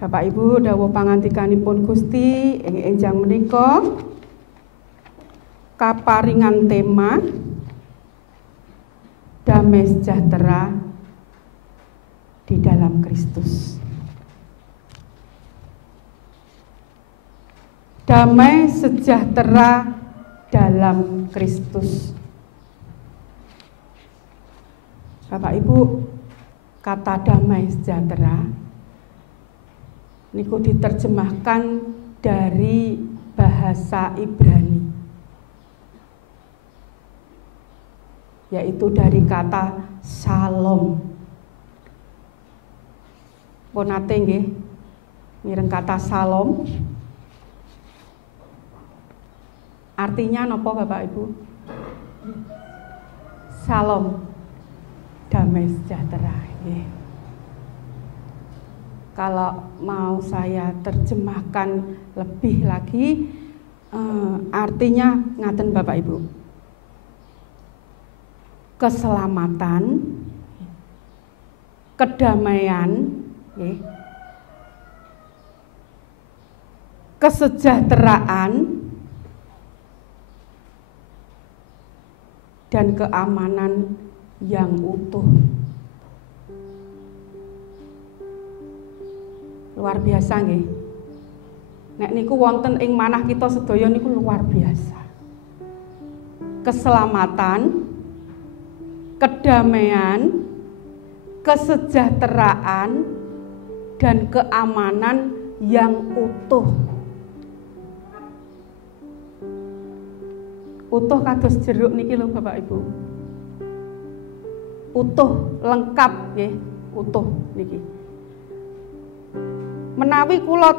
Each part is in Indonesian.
Bapak Ibu dawuh pangandikanipun Gusti ing enjang menika kaparingan tema damai sejahtera di dalam Kristus. Damai sejahtera dalam Kristus. Bapak Ibu, kata damai sejahtera niku diterjemahkan dari bahasa Ibrani, yaitu dari kata shalom. Pun nate nggih mireng kata shalom. Artinya napa Bapak Ibu? Shalom, damai sejahtera. Nggih. Kalau mau saya terjemahkan lebih lagi, artinya ngaten Bapak Ibu. Keselamatan, kedamaian, kesejahteraan, dan keamanan yang utuh. Luar biasa nggih. Nek niku wonten ing manah kita sedaya niku luar biasa. Keselamatan, kedamaian, kesejahteraan, dan keamanan yang utuh. Utuh kados jeruk niki lho Bapak Ibu. Utuh, lengkap nggih, utuh niki. Menawi kula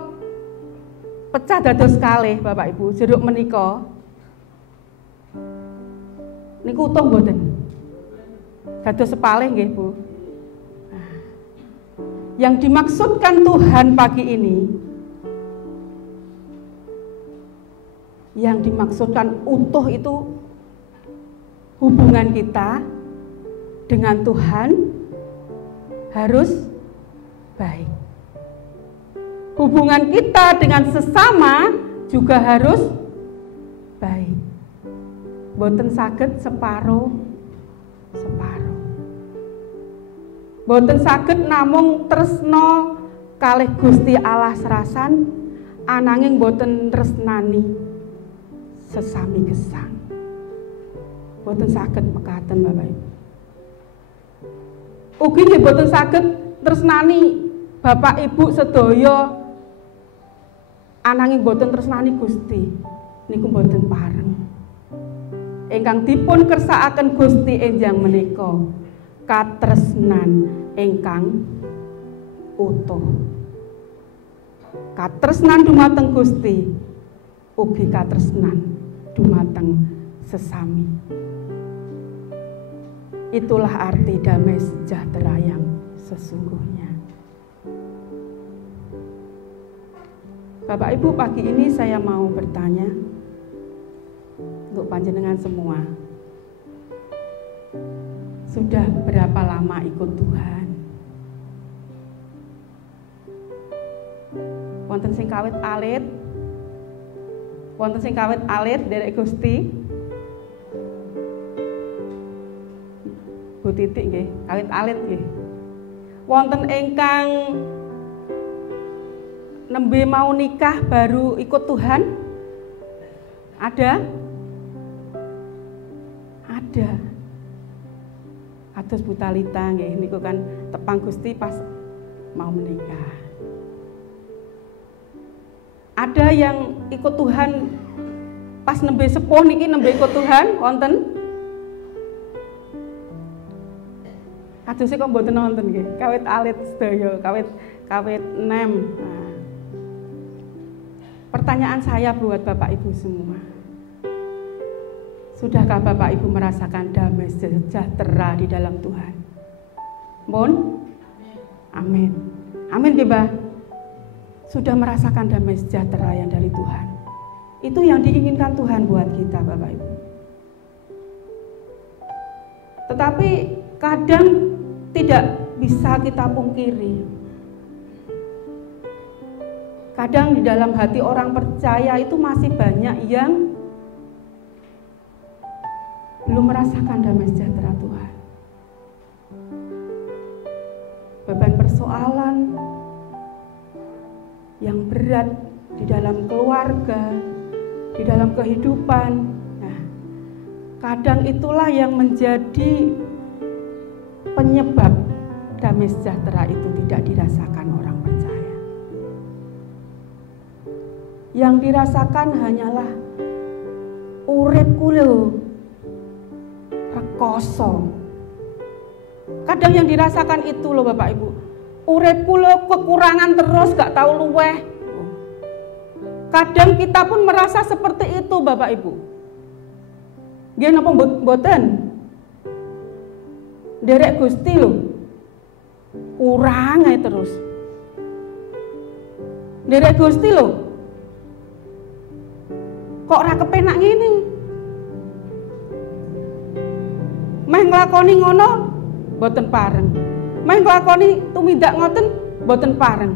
pecah dados kalih Bapak Ibu, jeruk menika niku utuh mboten? Dados sepalih nggih Bu. Yang dimaksudkan Tuhan pagi ini, yang dimaksudkan utuh itu hubungan kita dengan Tuhan harus baik. Hubungan kita dengan sesama juga harus baik. Boten saged separo. Boten saged namung tresna kalih Gusti Allah serasan, ananging boten tresnani sesami gesang. Boten saged mekaten Bapak Ibu. Ugi nggih boten saged tresnani Bapak Ibu sedaya, ananging boten tresnani Gusti, niku boten pareng. Ingkang dipun kersakaken Gusti enjang menika katresnan ingkang utuh. Katresnan dumateng Gusti, ugi katresnan dumateng sesami. Itulah arti damai sejahtera yang sesungguhnya. Bapak Ibu, pagi ini saya mau bertanya untuk panjenengan semua. Sudah berapa lama ikut Tuhan? Wonten sing kawit alit? Wonten sing kawit alit derek Gusti? Bu Titik nggih, kawit alit nggih. Wonten ingkang nembe mau nikah baru ikut Tuhan? Ada? Ada. Ados Bu Talita nggih niku kan tepang Gusti pas mau menikah. Ada yang ikut Tuhan pas nembe sepuh niki nembe ikut Tuhan wonten? Adose kok mboten wonten nggih. Kawit alit sedaya, kawit nem. Nah. Pertanyaan saya buat Bapak Ibu semua. Sudahkah Bapak Ibu merasakan damai sejahtera di dalam Tuhan? Mohon? Amin. Amin nggih, Mbah. Sudah merasakan damai sejahtera yang dari Tuhan. Itu yang diinginkan Tuhan buat kita Bapak Ibu. Tetapi kadang tidak bisa kita pungkiri. Kadang di dalam hati orang percaya itu masih banyak yang belum merasakan damai sejahtera Tuhan. Beban persoalan yang berat di dalam keluarga, di dalam kehidupan. Nah, kadang itulah yang menjadi penyebab damai sejahtera itu tidak dirasakan orang percaya. Yang dirasakan hanyalah uripku lho rekoso. Kadang yang dirasakan itu loh Bapak Ibu, uripku lho kekurangan terus gak tahu luweh. Kadang kita pun merasa seperti itu Bapak Ibu. Nggih napa mboten? Derek Gusti lho kurang ae terus. Derek Gusti lho kok ora kepenak ngene. Meh nglakoni ngono mboten pareng. Meh nglakoni tumindak ngoten mboten pareng.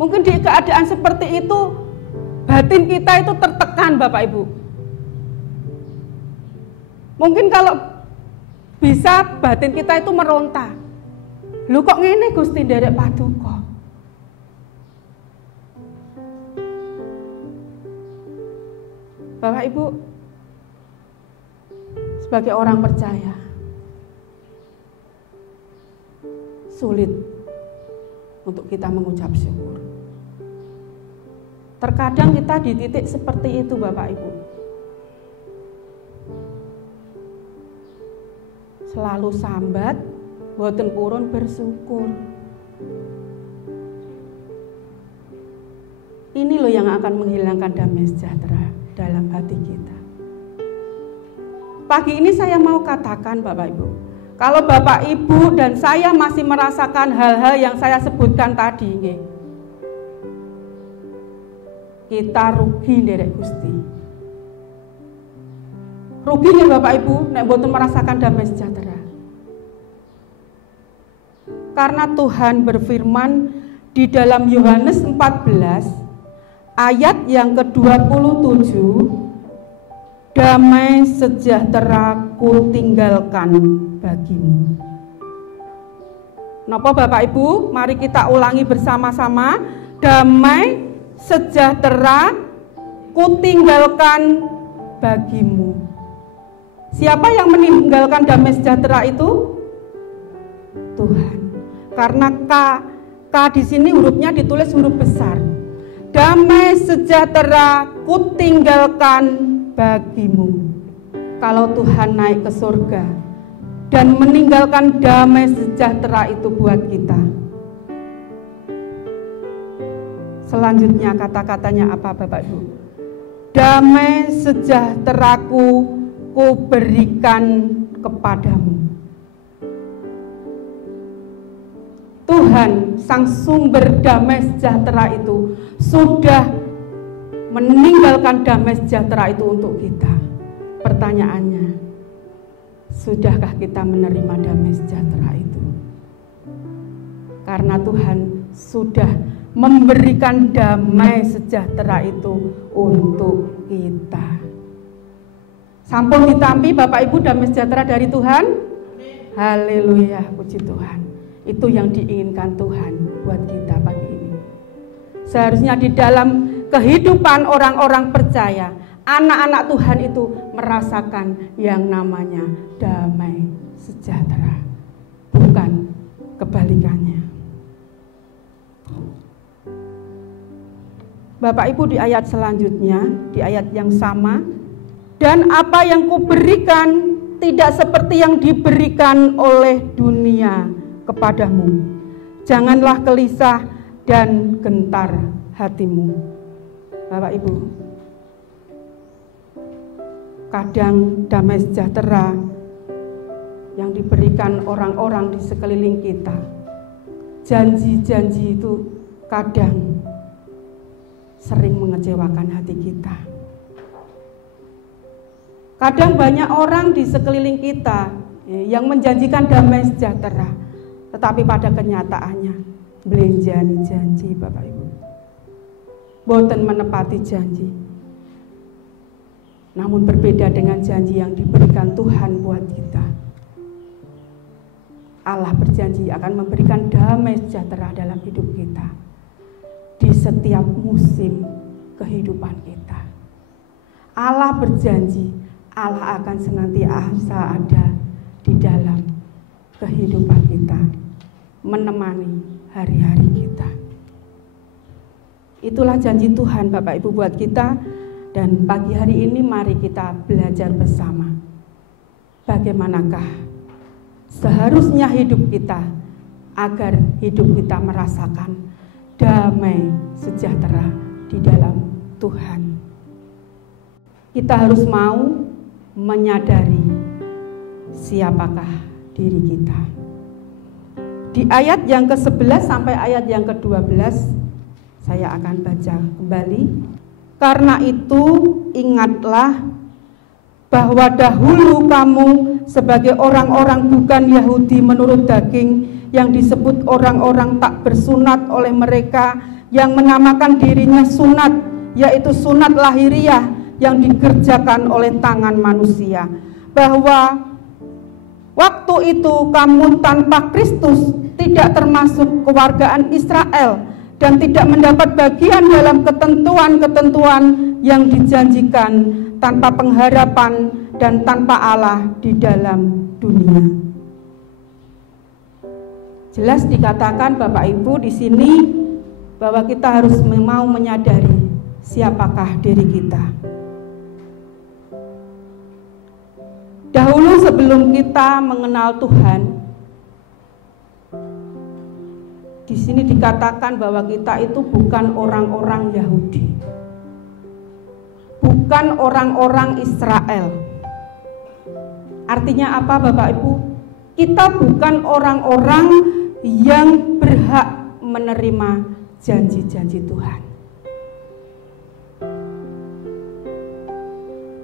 Mungkin di keadaan seperti itu batin kita itu tertekan Bapak Ibu. Mungkin kalau bisa batin kita itu meronta. Lho kok ngene Gusti nderek paduka. Bapak Ibu, sebagai orang percaya, sulit untuk kita mengucap syukur. Terkadang kita di titik seperti itu Bapak Ibu. Selalu sambat, boten purun bersyukur. Ini loh yang akan menghilangkan damai sejahtera dalam hati kita. Pagi ini saya mau katakan Bapak Ibu, kalau Bapak Ibu dan saya masih merasakan hal-hal yang saya sebutkan tadi, kita rugi nderek Gusti. Rugi nih Bapak Ibu nek mboten merasakan damai sejahtera. Karena Tuhan berfirman di dalam Yohanes 14 ayat yang ke-27, damai sejahtera ku tinggalkan bagimu. Napa Bapak Ibu? Mari kita ulangi bersama-sama. Damai sejahtera ku tinggalkan bagimu. Siapa yang meninggalkan damai sejahtera itu? Tuhan. Karena K di sini hurufnya ditulis huruf besar. Damai sejahtera ku tinggalkan bagimu. Kalau Tuhan naik ke surga dan meninggalkan damai sejahtera itu buat kita. Selanjutnya kata-katanya apa Bapak Ibu? Damai sejahteraku ku berikan kepadamu. Tuhan sang sumber damai sejahtera itu sudah meninggalkan damai sejahtera itu untuk kita. Pertanyaannya, sudahkah kita menerima damai sejahtera itu? Karena Tuhan sudah memberikan damai sejahtera itu untuk kita. Sampun ditampi Bapak Ibu damai sejahtera dari Tuhan. Haleluya, puji Tuhan. Itu yang diinginkan Tuhan buat kita pagi ini. Seharusnya di dalam kehidupan orang-orang percaya, anak-anak Tuhan itu merasakan yang namanya damai sejahtera, bukan kebalikannya. Bapak Ibu di ayat selanjutnya, di ayat yang sama, dan apa yang kuberikan tidak seperti yang diberikan oleh dunia kepadamu. Janganlah gelisah dan gentar hatimu. Bapak Ibu, kadang damai sejahtera yang diberikan orang-orang di sekeliling kita, janji-janji itu kadang sering mengecewakan hati kita. Kadang banyak orang di sekeliling kita yang menjanjikan damai sejahtera, tetapi pada kenyataannya Belenjani janji Bapak Ibu. Boten menepati janji. Namun berbeda dengan janji yang diberikan Tuhan buat kita. Allah berjanji akan memberikan damai sejahtera dalam hidup kita di setiap musim kehidupan kita. Allah berjanji Allah akan senantiasa ada di dalam kehidupan kita, menemani hari-hari kita. Itulah janji Tuhan Bapak Ibu buat kita, dan pagi hari ini mari kita belajar bersama bagaimanakah seharusnya hidup kita agar hidup kita merasakan damai sejahtera di dalam Tuhan. Kita harus mau menyadari siapakah diri kita. Di ayat yang ke-11 sampai ayat yang ke-12 saya akan baca kembali. Karena itu ingatlah bahwa dahulu kamu sebagai orang-orang bukan Yahudi menurut daging yang disebut orang-orang tak bersunat oleh mereka yang menamakan dirinya sunat, yaitu sunat lahiriah yang dikerjakan oleh tangan manusia. Bahwa waktu itu kamu tanpa Kristus tidak termasuk kewargaan Israel dan tidak mendapat bagian dalam ketentuan-ketentuan yang dijanjikan, tanpa pengharapan dan tanpa Allah di dalam dunia. Jelas dikatakan Bapak Ibu di sini bahwa kita harus mau menyadari siapakah diri kita. Dahulu sebelum kita mengenal Tuhan, di sini dikatakan bahwa kita itu bukan orang-orang Yahudi, bukan orang-orang Israel. Artinya apa Bapak Ibu? Kita bukan orang-orang yang berhak menerima janji-janji Tuhan.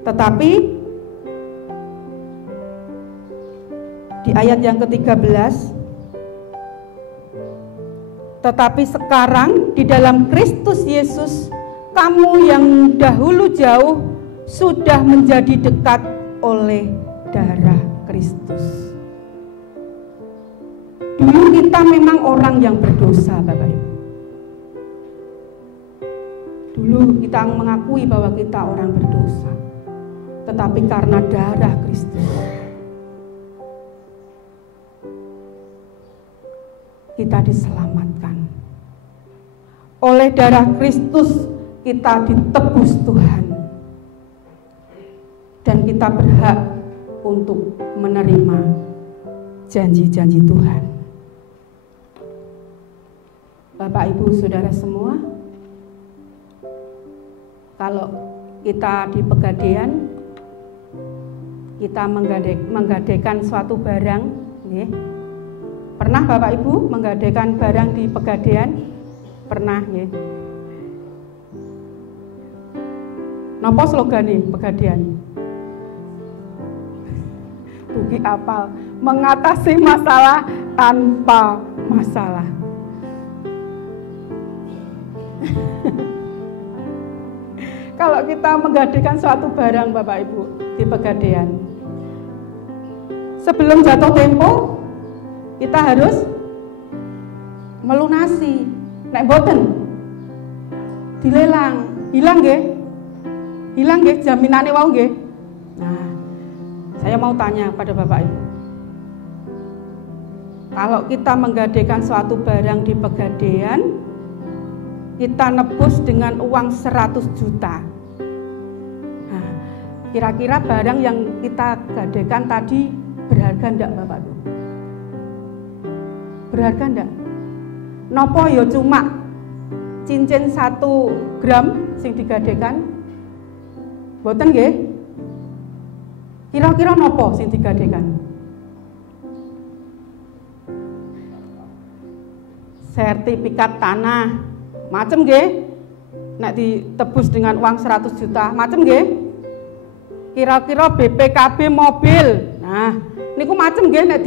Tetapi di ayat yang ke-13, tetapi sekarang di dalam Kristus Yesus, kamu yang dahulu jauh sudah menjadi dekat oleh darah Kristus. Dulu kita memang orang yang berdosa Bapak Ibu. Dulu kita mengakui bahwa kita orang berdosa. Tetapi karena darah Kristus, kita diselamatkan. Oleh darah Kristus kita ditebus Tuhan. Dan kita berhak untuk menerima janji-janji Tuhan. Bapak Ibu Saudara semua, kalau kita di Pegadaian, kita menggadaikan suatu barang, ya. Pernah Bapak Ibu menggadaikan barang di Pegadaian? Pernah, ya. Napa slogane Pegadaian? Buki apal, mengatasi masalah tanpa masalah. Kalau kita menggadaikan suatu barang Bapak Ibu di Pegadaian, sebelum jatuh tempo kita harus melunasi. Nek boten dilelang, hilang nggih? Hilang nggih jaminane wau nggih? Nah, saya mau tanya pada Bapak Ibu. Kalau kita menggadaikan suatu barang di Pegadaian, kita nebus dengan uang 100 juta. Nah, kira-kira barang yang kita gadaikan tadi berharga enggak Bapak Ibu? Berharga enggak? Nopo ya cuma cincin 1 gram sing digadaikan? Boten nggih? Kira-kira nopo sing digadaikan? Sertifikat tanah, macem nggih? Nek ditebus dengan uang 100 juta, macem nggih? Kira-kira BPKB mobil. Nah, niku macem nggih nek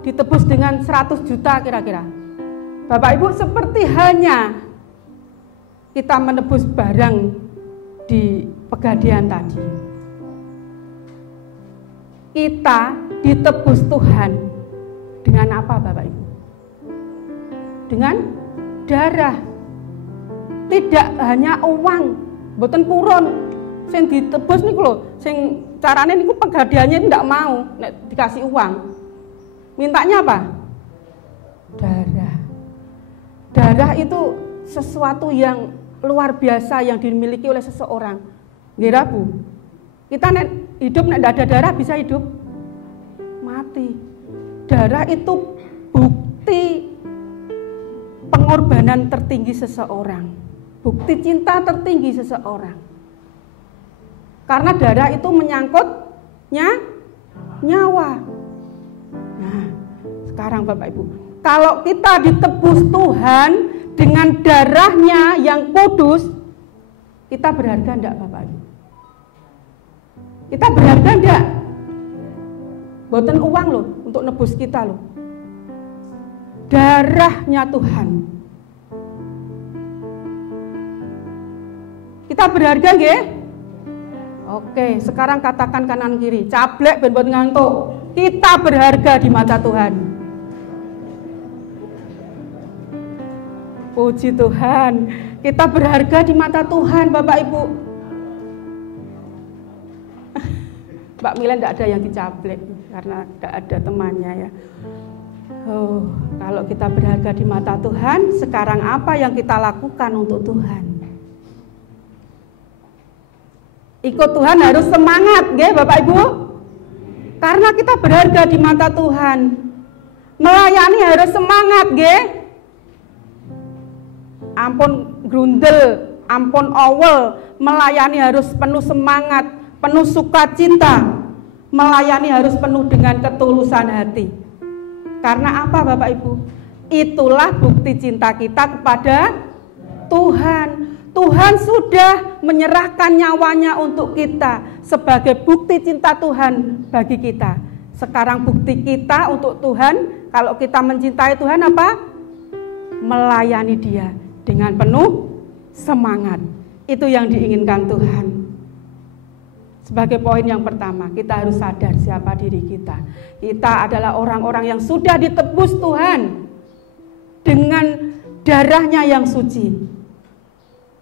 ditebus dengan 100 juta kira-kira. Bapak Ibu, seperti halnya kita menebus barang di Pegadaian tadi. Kita ditebus Tuhan dengan apa Bapak Ibu? Dengan darah. Tidak hanya uang, mboten purun. Sing ditebus niku lho, sing carane niku pegadaiannya tidak mau nek dikasih uang. Mintanya apa? Darah. Darah itu sesuatu yang luar biasa yang dimiliki oleh seseorang. Nggih, Bu. Kita nek hidup nek tidak ada darah bisa hidup mati. Darah itu bukti pengorbanan tertinggi seseorang, bukti cinta tertinggi seseorang. Karena darah itu menyangkut nyawa. Nah, sekarang Bapak Ibu, kalau kita ditebus Tuhan dengan darahnya yang kudus, kita berharga enggak Bapak Ibu? Kita berharga enggak? Boten uang loh untuk nebus kita loh. Darahnya Tuhan. Kita berharga nggih? Oke, sekarang katakan kanan kiri, cablek ben boten ngantuk. Kita berharga di mata Tuhan. Puji Tuhan, kita berharga di mata Tuhan, Bapak Ibu. Mbak Milen tidak ada yang dicablek karena tidak ada temannya ya. Oh, kalau kita berharga di mata Tuhan, sekarang apa yang kita lakukan untuk Tuhan? Ikut Tuhan harus semangat, nggih Bapak Ibu. Karena kita berharga di mata Tuhan. Melayani harus semangat, nggih. Ampun grundel, ampun awel, melayani harus penuh semangat, penuh sukacita. Melayani harus penuh dengan ketulusan hati. Karena apa Bapak Ibu? Itulah bukti cinta kita kepada Tuhan. Tuhan sudah menyerahkan nyawanya untuk kita sebagai bukti cinta Tuhan bagi kita. Sekarang bukti kita untuk Tuhan, kalau kita mencintai Tuhan apa? Melayani Dia dengan penuh semangat. Itu yang diinginkan Tuhan. Sebagai poin yang pertama, kita harus sadar siapa diri kita. Kita adalah orang-orang yang sudah ditebus Tuhan dengan darahnya yang suci.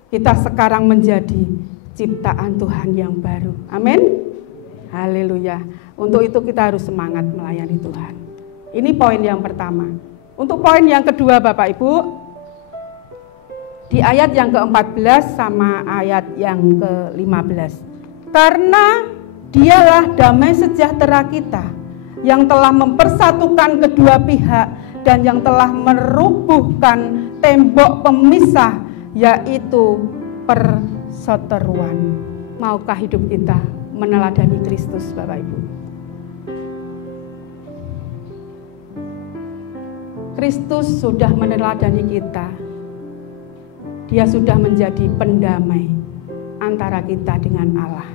Kita sekarang menjadi ciptaan Tuhan yang baru. Amin. Haleluya. Untuk itu kita harus semangat melayani Tuhan. Ini poin yang pertama. Untuk poin yang kedua Bapak Ibu, di ayat yang ke-14 sama ayat yang ke-15. Karena Dialah damai sejahtera kita, yang telah mempersatukan kedua pihak dan yang telah merubuhkan tembok pemisah, yaitu perseteruan. Maukah hidup kita meneladani Kristus, Bapak Ibu? Kristus sudah meneladani kita. Dia sudah menjadi pendamai antara kita dengan Allah.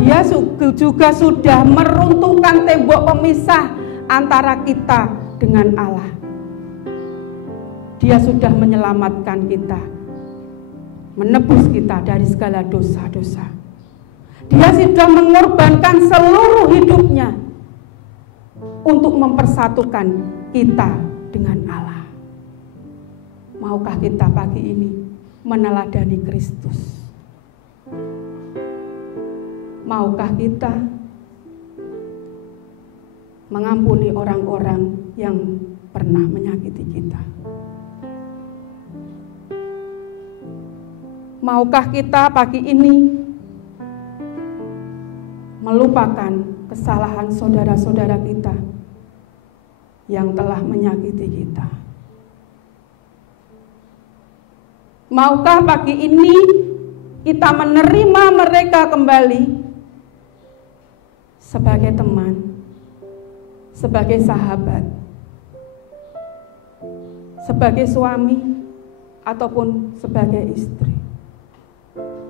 Dia juga sudah meruntuhkan tembok pemisah antara kita dengan Allah. Dia sudah menyelamatkan kita, menebus kita dari segala dosa-dosa. Dia sudah mengorbankan seluruh hidupnya untuk mempersatukan kita dengan Allah. Maukah kita pagi ini meneladani Kristus? Maukah kita mengampuni orang-orang yang pernah menyakiti kita? Maukah kita pagi ini melupakan kesalahan saudara-saudara kita yang telah menyakiti kita? Maukah pagi ini kita menerima mereka kembali sebagai teman, sebagai sahabat, sebagai suami, ataupun sebagai istri?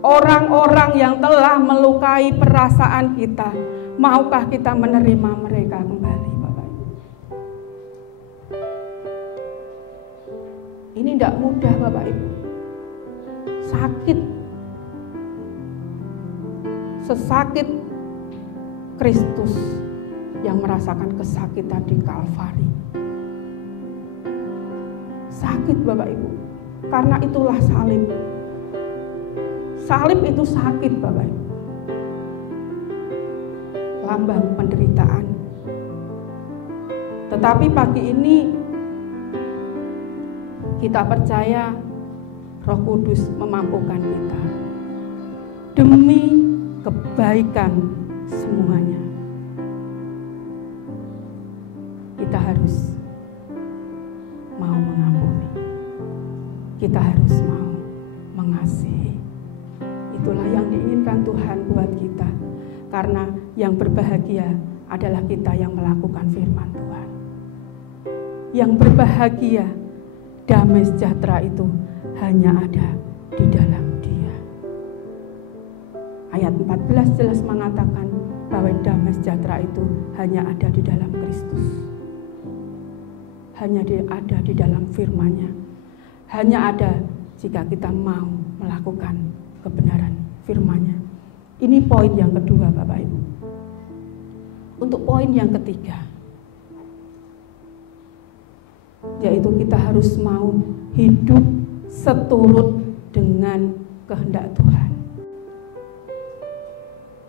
Orang-orang yang telah melukai perasaan kita, maukah kita menerima mereka kembali, Bapak Ibu? Ini tidak mudah Bapak Ibu. Sakit. Sesakit Kristus yang merasakan kesakitan di Kalvari. Sakit Bapak Ibu. Karena itulah salib. Salib itu sakit Bapak Ibu. Lambang penderitaan. Tetapi pagi ini kita percaya Roh Kudus memampukan kita demi kebaikan semuanya. Kita harus mau mengampuni. Kita harus mau mengasihi. Itulah yang diinginkan Tuhan buat kita. Karena yang berbahagia adalah kita yang melakukan firman Tuhan. Yang berbahagia, damai sejahtera itu hanya ada di dalam Dia. Ayat 14 jelas mengatakan bahwa damai sejahtera itu hanya ada di dalam Kristus. Hanya ada di dalam firman-Nya. Hanya ada jika kita mau melakukan kebenaran firman-Nya. Ini poin yang kedua Bapak Ibu. Untuk poin yang ketiga, yaitu kita harus mau hidup seturut dengan kehendak Tuhan.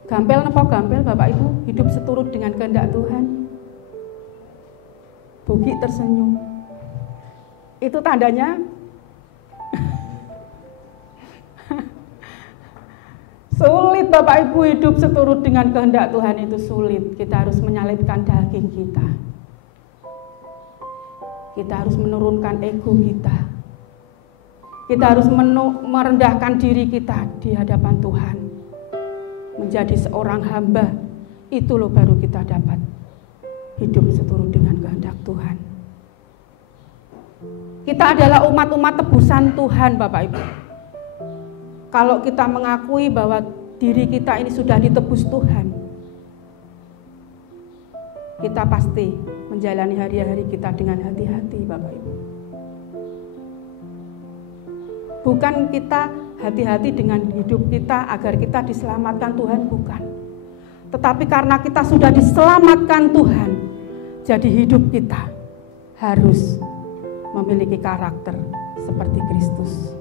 Gampel napa gampel Bapak Ibu hidup seturut dengan kehendak Tuhan? Bugi tersenyum. Itu tandanya sulit Bapak Ibu hidup seturut dengan kehendak Tuhan itu sulit. Kita harus menyalipkan daging kita. Kita harus menurunkan ego kita. Kita harus merendahkan diri kita di hadapan Tuhan. Menjadi seorang hamba. Itu loh baru kita dapat hidup seturut dengan kehendak Tuhan. Kita adalah umat-umat tebusan Tuhan Bapak Ibu. Kalau kita mengakui bahwa diri kita ini sudah ditebus Tuhan, kita pasti menjalani hari-hari kita dengan hati-hati Bapak Ibu. Bukan kita hati-hati dengan hidup kita agar kita diselamatkan Tuhan, bukan. Tetapi karena kita sudah diselamatkan Tuhan, jadi hidup kita harus memiliki karakter seperti Kristus.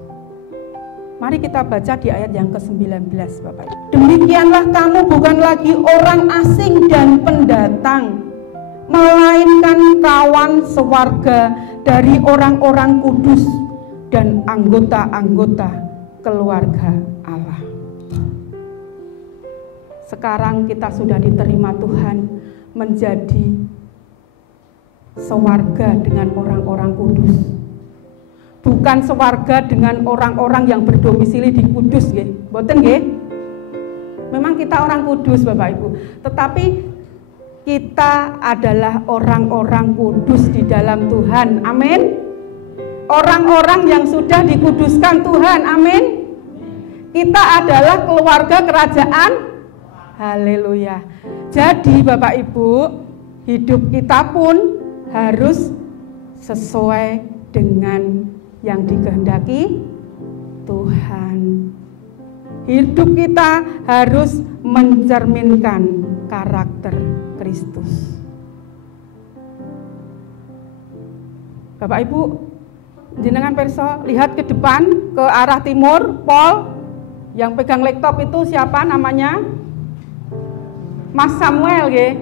Mari kita baca di ayat yang ke-19 Bapak Ibu. Demikianlah kamu bukan lagi orang asing dan pendatang, melainkan kawan sewarga dari orang-orang kudus dan anggota-anggota keluarga Allah. Sekarang kita sudah diterima Tuhan menjadi sewarga dengan orang-orang kudus. Bukan sewarga dengan orang-orang yang berdomisili di Kudus nggih. Mboten nggih. Memang kita orang kudus Bapak Ibu, tetapi kita adalah orang-orang kudus di dalam Tuhan. Amin. Orang-orang yang sudah dikuduskan Tuhan. Amin. Kita adalah keluarga kerajaan. Haleluya. Jadi Bapak Ibu, hidup kita pun harus sesuai dengan yang dikehendaki Tuhan. Hidup kita harus mencerminkan karakter Kristus. Bapak Ibu, jenengan perso lihat ke depan, ke arah timur. Paul yang pegang laptop itu siapa namanya? Mas Samuel nggih.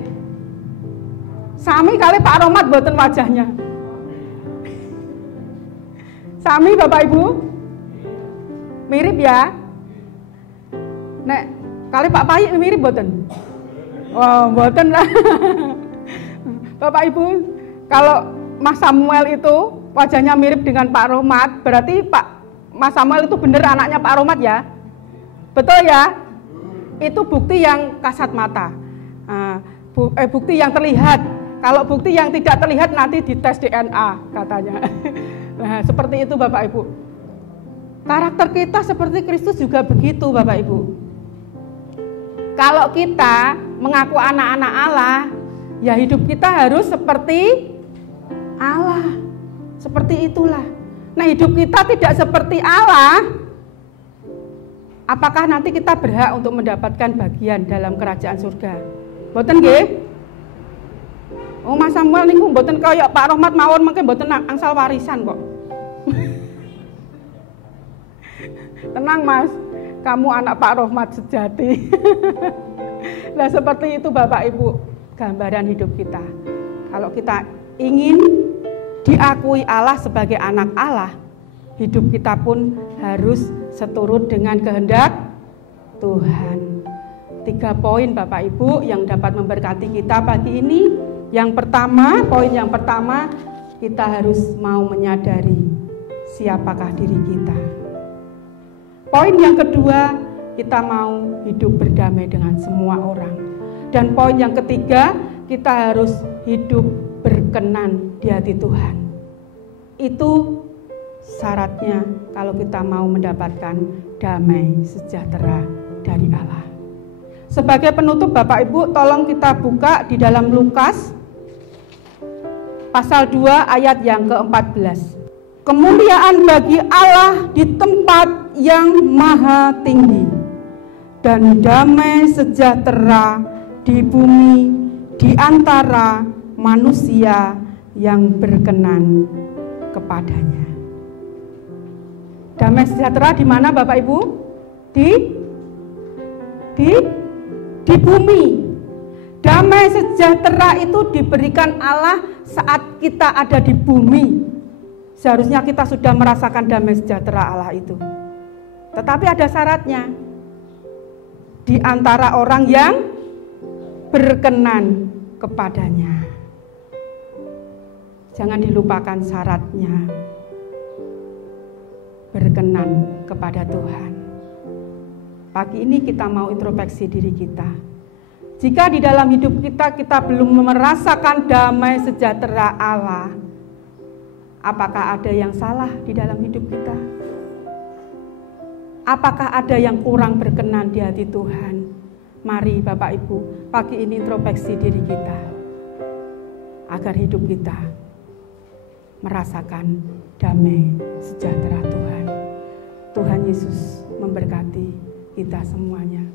Sami kali Pak Romat boten wajahnya. Sami Bapak Ibu? Mirip ya? Nek kali Pak Pai mirip boten? Oh, boten lah. Bapak Ibu, kalau Mas Samuel itu wajahnya mirip dengan Pak Romat, berarti Mas Samuel itu bener anaknya Pak Romat ya? Betul ya? Itu bukti yang kasat mata. Bukti yang terlihat. Kalau bukti yang tidak terlihat nanti dites DNA katanya. Nah, seperti itu Bapak Ibu. Karakter kita seperti Kristus juga begitu Bapak Ibu. Kalau kita mengaku anak-anak Allah, ya hidup kita harus seperti Allah. Seperti itulah. Nah, hidup kita tidak seperti Allah, apakah nanti kita berhak untuk mendapatkan bagian dalam kerajaan surga? Mboten nggih? Oh, Mas Samuel niku mboten kaya Pak Rohmat mawon mengke mboten angsal warisan kok. Tenang Mas, kamu anak Pak Rohmat sejati. Nah, seperti itu Bapak Ibu gambaran hidup kita. Kalau kita ingin diakui Allah sebagai anak Allah, hidup kita pun harus seturut dengan kehendak Tuhan. 3 poin Bapak Ibu yang dapat memberkati kita pagi ini. Yang pertama, poin yang pertama, kita harus mau menyadari siapakah diri kita. Poin yang kedua, kita mau hidup berdamai dengan semua orang. Dan poin yang ketiga, kita harus hidup berkenan di hati Tuhan. Itu syaratnya kalau kita mau mendapatkan damai sejahtera dari Allah. Sebagai penutup Bapak Ibu, tolong kita buka di dalam Lukas pasal 2 ayat yang ke-14. Kemuliaan bagi Allah di tempat yang maha tinggi, dan damai sejahtera di bumi di antara manusia yang berkenan kepadanya. Damai sejahtera di mana Bapak Ibu? Di bumi. Damai sejahtera itu diberikan Allah saat kita ada di bumi. Seharusnya kita sudah merasakan damai sejahtera Allah itu. Tetapi ada syaratnya. Di antara orang yang berkenan kepadanya. Jangan dilupakan syaratnya. Berkenan kepada Tuhan. Pagi ini kita mau introspeksi diri kita. Jika di dalam hidup kita belum merasakan damai sejahtera Allah, apakah ada yang salah di dalam hidup kita? Apakah ada yang kurang berkenan di hati Tuhan? Mari Bapak Ibu, pagi ini introspeksi diri kita, agar hidup kita merasakan damai sejahtera Tuhan. Tuhan Yesus memberkati kita semuanya.